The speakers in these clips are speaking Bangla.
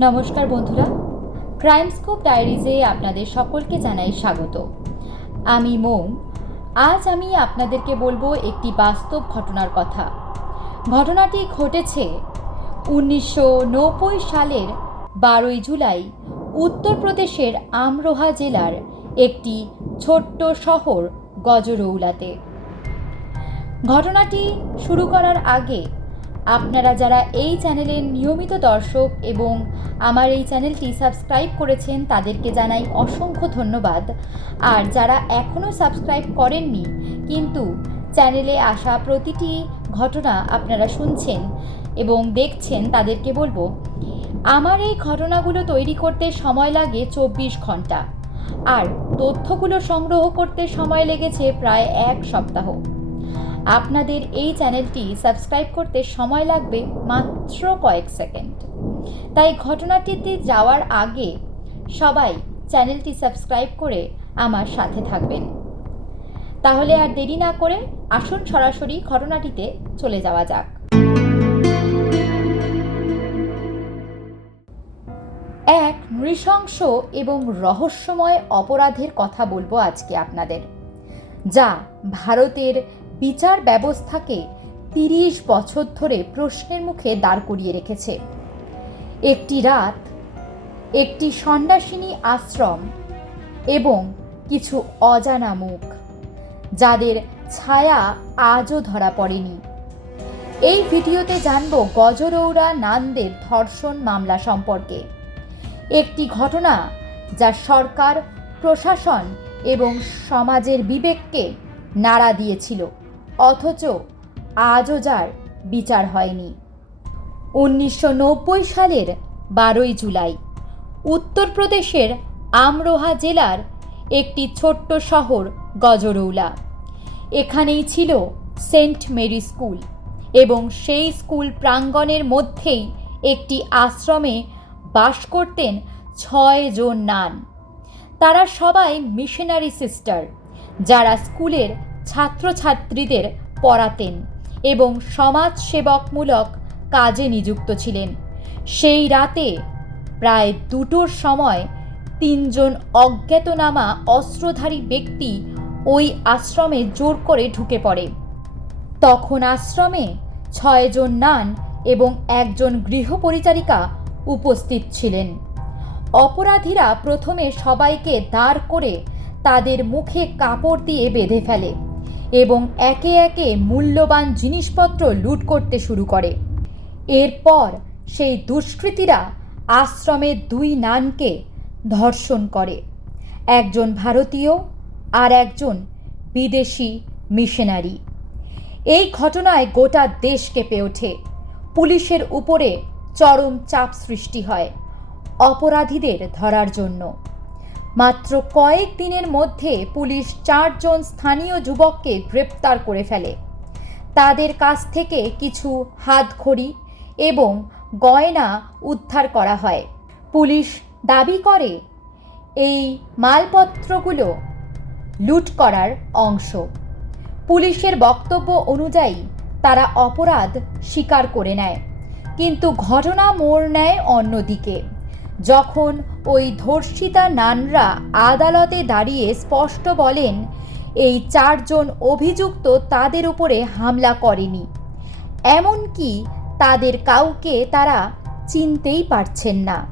নমস্কার বন্ধুরা ক্রাইম স্কোপ ডায়েরিজে আপনাদের সকলকে জানাই স্বাগত। আমি মৌ, আজ আমি আপনাদেরকে বলব একটি বাস্তব ঘটনার কথা। ঘটনাটি ঘটেছে উনিশশো নব্বই সালের বারোই জুলাই উত্তরপ্রদেশের আমরোহা জেলার একটি ছোট্ট শহর গজরৌলাতে। ঘটনাটি শুরু করার আগে আপনারা যারা এই চ্যানেলের নিয়মিত দর্শক এবং আমার এই চ্যানেলটি সাবস্ক্রাইব করেছেন, তাদেরকে জানাই অসংখ্য ধন্যবাদ। আর যারা এখনও সাবস্ক্রাইব করেননি, কিন্তু চ্যানেলে আসা প্রতিটি ঘটনা আপনারা শুনছেন এবং দেখছেন, তাদেরকে বলব, আমার এই ঘটনাগুলো তৈরি করতে সময় লাগে চব্বিশ ঘণ্টা। আর তথ্যগুলো সংগ্রহ করতে সময় লেগেছে প্রায় এক সপ্তাহ। আপনাদের এই চ্যানেলটি সাবস্ক্রাইব করতে সময় লাগবে মাত্র কয়েক সেকেন্ড। তাই ঘটনাটিতে যাওয়ার আগে সবাই চ্যানেলটি সাবস্ক্রাইব করে আমার সাথে থাকবেন। তাহলে আর দেরি না করে আসুন সরাসরি ঘটনাটিতে চলে যাওয়া যাক। এক নৃশংস এবং রহস্যময় অপরাধের কথা বলব আজকে আপনাদের, যা ভারতের বিচার ব্যবস্থাকে তিরিশ বছর ধরে প্রশ্নের মুখে দাঁড় করিয়ে রেখেছে। একটি রাত, একটি সন্ন্যাসিনী আশ্রম এবং কিছু অজানা মুখ, যাদের ছায়া আজও ধরা পড়েনি। এই ভিডিওতে জানব গজরৌরা নান্দের ধর্ষণ মামলা সম্পর্কে। একটি ঘটনা যা সরকার, প্রশাসন এবং সমাজের বিবেককে নাড়া দিয়েছিল। অথচ আজও যার বিচার হয়নি। উনিশশো নব্বই সালের বারোই জুলাই, উত্তরপ্রদেশের আমরোহা জেলার একটি ছোট্ট শহর গজরৌলা। এখানেই ছিল সেন্ট মেরি স্কুল এবং সেই স্কুল প্রাঙ্গণের মধ্যেই একটি আশ্রমে বাস করতেন ছয় জন নান। তারা সবাই মিশনারি সিস্টার, যারা স্কুলের ছাত্রছাত্রীদের পড়াতেন এবং সমাজসেবকমূলক কাজে নিযুক্ত ছিলেন। সেই রাতে প্রায় দুটোর সময় তিনজন অজ্ঞাতনামা অস্ত্রধারী ব্যক্তি ওই আশ্রমে জোর করে ঢুকে পড়ে। তখন আশ্রমে ছয়জন নান এবং একজন গৃহপরিচারিকা উপস্থিত ছিলেন। অপরাধীরা প্রথমে সবাইকে দাঁড় করে তাদের মুখে কাপড় দিয়ে বেঁধে ফেলে। এবং একে একে মূল্যবান জিনিসপত্র লুট করতে শুরু করে। এরপর সেই দুষ্কৃতীরা আশ্রমের দুই নানকে ধর্ষণ করে। একজন ভারতীয় আর একজন বিদেশি মিশনারি। এই ঘটনায় গোটা দেশ কেঁপে ওঠে। পুলিশের উপরে চরম চাপ সৃষ্টি হয় অপরাধীদের ধরার জন্য। মাত্র কয়েক দিনের মধ্যে পুলিশ চারজন স্থানীয় যুবককে গ্রেপ্তার করে ফেলে। তাদের কাছ থেকে কিছু হাতখড়ি এবং গয়না উদ্ধার করা হয়। পুলিশ দাবি করে, এই মালপত্রগুলো লুট করার অংশ। পুলিশের বক্তব্য অনুযায়ী, তারা অপরাধ স্বীকার করে নেয়, কিন্তু ঘটনা মোড় নেয় অন্যদিকে। যখন ওই ধর্ষিতা নানরা আদালতে দাঁড়িয়ে স্পষ্ট বলেন, এই চারজন অভিযুক্ত তাদের উপরে হামলা করেনি। এমনকি তাদের কাউকে তারা চিনতেই পারছেন না।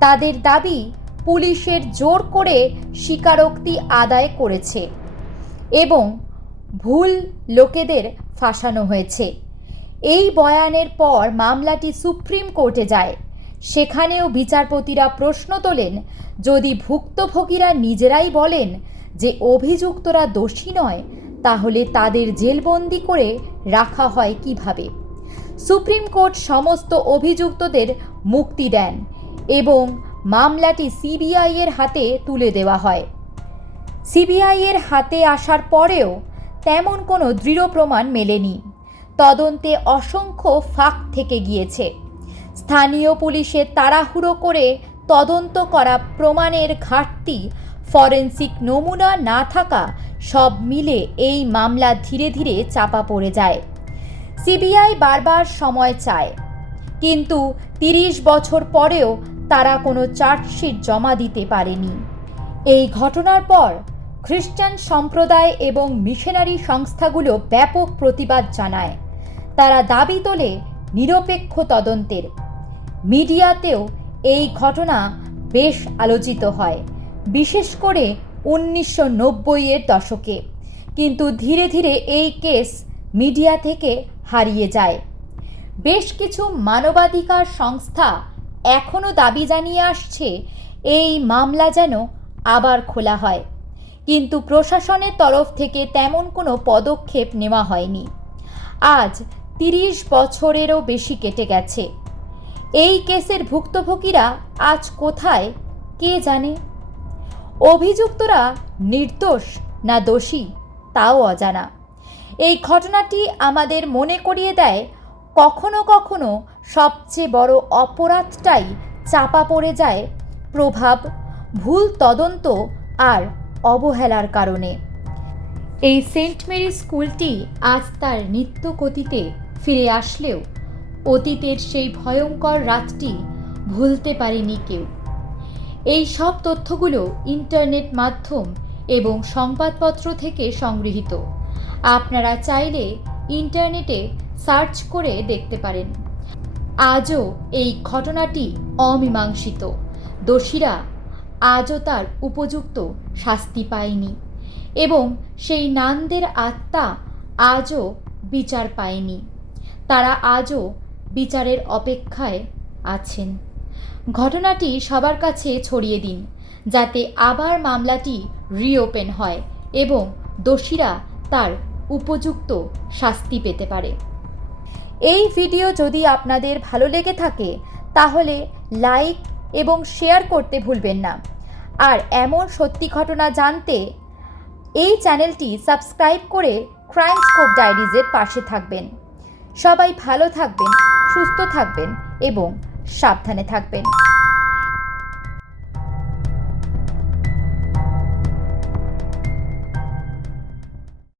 তাদের দাবি পুলিশের জোর করে স্বীকারোক্তি আদায় করেছে এবং ভুল লোকেদের ফাঁসানো হয়েছে। এই বয়ানের পর মামলাটি সুপ্রিম কোর্টে যায়। সেখানেও বিচারপতিরা প্রশ্ন তোলেন, যদি ভুক্তভোগীরা নিজেরাই বলেন যে অভিযুক্তরা দোষী নয়, তাহলে তাদের জেলবন্দি করে রাখা হয় কীভাবে? সুপ্রিম কোর্ট সমস্ত অভিযুক্তদের মুক্তি দেন এবং মামলাটি সিবিআই এর হাতে তুলে দেওয়া হয়। সিবিআই এর হাতে আসার পরেও তেমন কোনো দৃঢ় প্রমাণ মেলেনি। তদন্তে অসংখ্য ফাঁক থেকে গিয়েছে। স্থানীয় পুলিশের তাড়াহুড়ো করে তদন্ত করা প্রমাণের ঘাটতি, ফরেন্সিক নমুনা না থাকা সব মিলে এই মামলা ধীরে ধীরে চাপা পড়ে যায়। সিবিআই বারবার সময় চায়, কিন্তু তিরিশ বছর পরেও তারা কোনো চার্জশিট জমা দিতে পারেনি। এই ঘটনার পর খ্রিস্টান সম্প্রদায় এবং মিশনারি সংস্থাগুলো ব্যাপক প্রতিবাদ জানায়। তারা দাবি তোলে নিরপেক্ষ তদন্তের মিডিয়াতেও এই ঘটনা বেশ আলোচিত হয়, বিশেষ করে উনিশশো নব্বইয়ের দশকে। কিন্তু ধীরে ধীরে এই কেস মিডিয়া থেকে হারিয়ে যায়। বেশ কিছু মানবাধিকার সংস্থা এখনও দাবি জানিয়ে আসছে, এই মামলা যেন আবার খোলা হয়। কিন্তু প্রশাসনের তরফ থেকে তেমন কোনো পদক্ষেপ নেওয়া হয়নি। আজ তিরিশ বছরেরও বেশি কেটে গেছে। এই কেসের ভুক্তভোগীরা আজ কোথায়, কে জানে? অভিযুক্তরা নির্দোষ না দোষী, তাও অজানা। এই ঘটনাটি আমাদের মনে করিয়ে দেয়, কখনো কখনো সবচেয়ে বড় অপরাধটাই চাপা পড়ে যায় প্রভাব, ভুল তদন্ত আর অবহেলার কারণে। এই সেন্ট মেরি স্কুলটি আজ তার নিত্য গতিতে ফিরে আসলেও অতীতের সেই ভয়ঙ্কর রাতটি ভুলতে পারেনি কেউ। এই সব তথ্যগুলো ইন্টারনেট মাধ্যম এবং সংবাদপত্র থেকে সংগৃহীত। আপনারা চাইলে ইন্টারনেটে সার্চ করে দেখতে পারেন। আজও এই ঘটনাটি অমীমাংসিত। দোষীরা আজও তার উপযুক্ত শাস্তি পায়নি এবং সেই নান্দের আত্মা আজও বিচার পায়নি। তারা আজও বিচারের অপেক্ষায় আছেন। ঘটনাটি সবার কাছে ছড়িয়ে দিন, যাতে আবার মামলাটি রিওপেন হয় এবং দোষীরা তার উপযুক্ত শাস্তি পেতে পারে। এই ভিডিও যদি আপনাদের ভালো লেগে থাকে, তাহলে লাইক এবং শেয়ার করতে ভুলবেন না। আর এমন সত্যি ঘটনা জানতে এই চ্যানেলটি সাবস্ক্রাইব করে ক্রাইম স্কোপ ডায়েরিজের পাশে থাকবেন। সবাই ভালো থাকবেন। সুস্থ থাকবেন এবং সাবধানে থাকবেন।